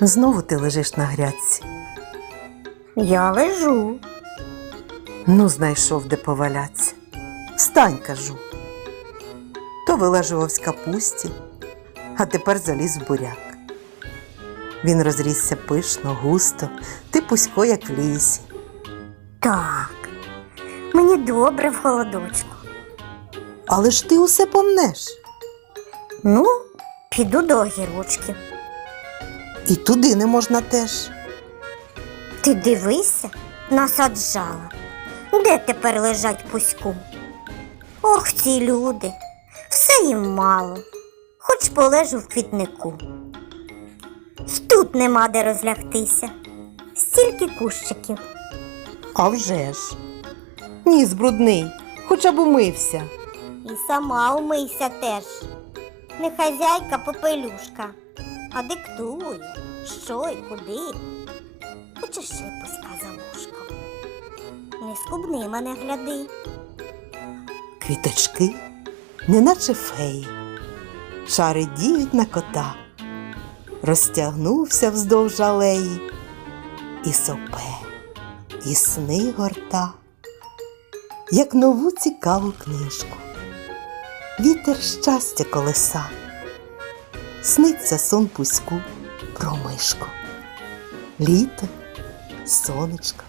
Знову ти лежиш на грядці. Я лежу. Ну, знайшов, де поваляться. Встань, кажу. То вилажував в капусті, а тепер заліз в буряк. Він розрісся пишно, густо, ти пусько, як в лісі. Так. Мені добре в холодочку. Але ж ти усе помнеш. Ну, піду до огірочків. І туди не можна теж. Ти дивися, насаджала. Де тепер лежать пуську? Ох, ці люди, все їм мало, хоч полежу в квітнику. Тут нема де розлягтися, стільки кущиків. А вже ж. Ніс брудний, хоча б умився. І сама умийся теж. Не хазяйка попелюшка, а диктує, що і куди. Хочеш ще пуська за вушком. Не скубни мене гляди. Квіточки, неначе феї, шари діють на кота, розтягнувся вздовж алеї, і сопе, і сни горта, як нову цікаву книжку. Вітер щастя колеса, сниться сон пуську про мишку. Літо, сонечко.